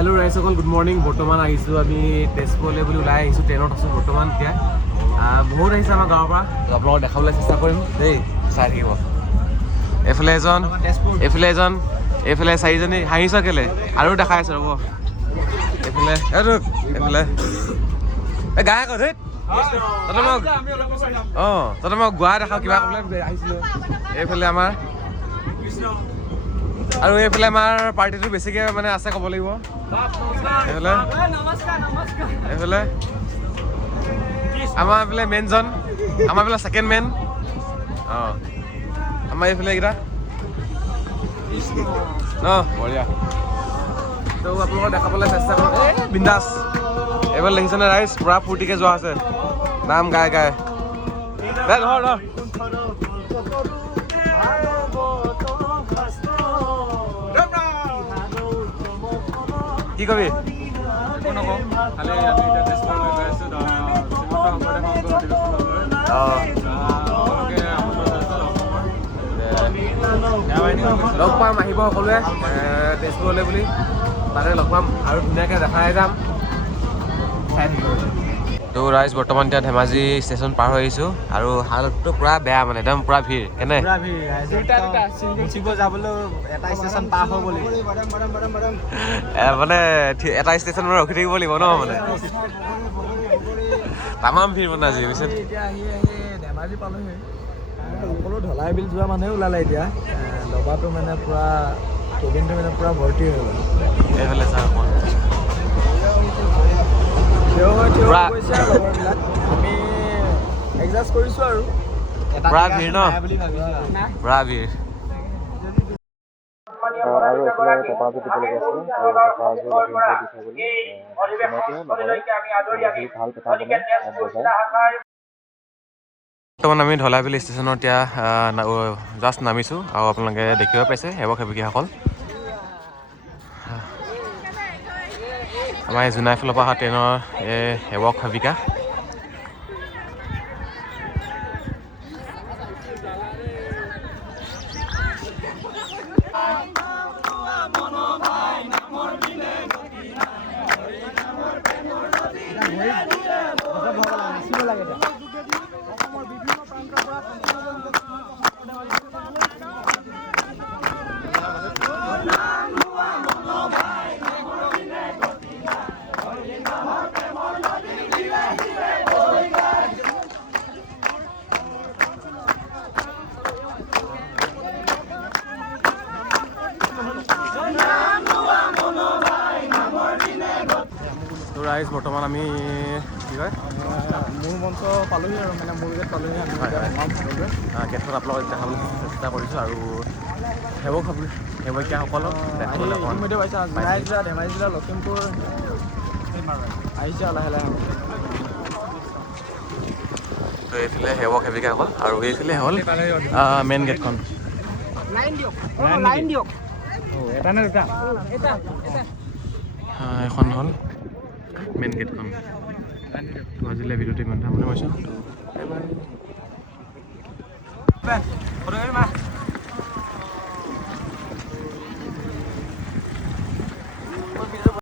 Hello' ৰাইজসকল, good morning. বৰ্তমান আহিছোঁ আমি তেজপুৰলৈ বুলি ওলাই আহিছোঁ, ট্ৰেইনত আছোঁ বৰ্তমান এতিয়া। বহুত আহিছে আমাৰ গাঁৱৰ পৰা, আপোনালোকক দেখাবলৈ চেষ্টা কৰিম দেই, চাই থাকিব। এইফালে এজন, এইফালে এজন, এইফালে চাৰিজনী। হাঁহিছ কেলে? আৰু দেখাই আছে ৰ'ব। এইফালে এইফালে এই গায় আকৌ ধেত তহঁতে মই গোৱা দেখাওঁ কিবা ক'বলৈ আহিছিলোঁ। এইফালে আমাৰ আৰু এইফালে আমাৰ পাৰ্টিটো বেছিকৈ মানে আছে ক'ব লাগিব। এইফালে এইফালে আমাৰ এইফালে মেইনজন, আমাৰ এইফালে ছেকেণ্ড মেন। অঁ, আমাৰ এইফালে এইকেইটা বঢ়িয়া। ত' আপোনালোকক দেখাবলৈ চেষ্টা কৰিম। এই বিন্দাছ এইফালে দেখিছেনে ৰাইজ, পূৰা ফূৰ্তিকৈ যোৱা আছে নাম গাই গাই। ধৰ কি কবি? লগ পাম, আহিব সকলোৱে তেজপুৰলৈ বুলি, তাতে লগ পাম আৰু ধুনীয়াকৈ দেখাই যাম। তো ৰাইজ বৰ্তমান এতিয়া ধেমাজি ষ্টেচন পাৰ হৈ আহিছোঁ আৰু হালতটো পূৰা বেয়া, মানে একদম পূৰা ভিৰ। কেনে মানে এটা ষ্টেচন মানে ৰখি থাকিব লাগিব ন, মানে তামাম ভিৰ মানে আজি পিছত। এতিয়া আহি ধেমাজি পালোহি। সকলো ঢলাই বিল যোৱা মানুহে ওলালে এতিয়া। ডবাটো মানে পূৰা কেবিনটো মানে পূৰা ভৰ্তি হৈ গ'ল। এইফালে চাৰ আমি এডজাষ্ট কৰিছোঁ আৰু পুৰা ভিৰ ন, পুৰা ভিৰ। আৰু এইফালে পেপাৰযোৰ দিবলগীয়া আছিলে, পেপাৰযোৰ লখিমপুৰ দি থৈ গ'লো। ভাল পেপাৰ বনাই বজাই। বৰ্তমান আমি ঢলাইবিল ষ্টেচনত এতিয়া জাষ্ট নামিছোঁ আৰু আপোনালোকে দেখিব পাইছে সেৱক সেৱিকাসকল। আমাৰ এই জোনাই ফালৰ পৰা অহা ট্ৰেইনৰ সেৱক সেৱিকা। ৰাইজ বৰ্তমান আমি কি কয় মূল মঞ্চ পালোহি আৰু মানে মূল গেট পালোহি। আমি গেটখন আপোনালোকক দেখাবলৈ চেষ্টা কৰিছোঁ আৰু সেৱকীয়াসকলক দেখাবলৈ ধেমাজি জিলা লখিমপুৰ আহিছে লাহে লাহে। তো এইফালে সেৱক সেৱিকাসকল আৰু এইফালে হ'ল মেইন গেটখন। এখন হ'ল মেইন গেটখন। তো আজিলৈ ভিডিঅ'টো ইমান সামৰণি মাৰিছোঁ।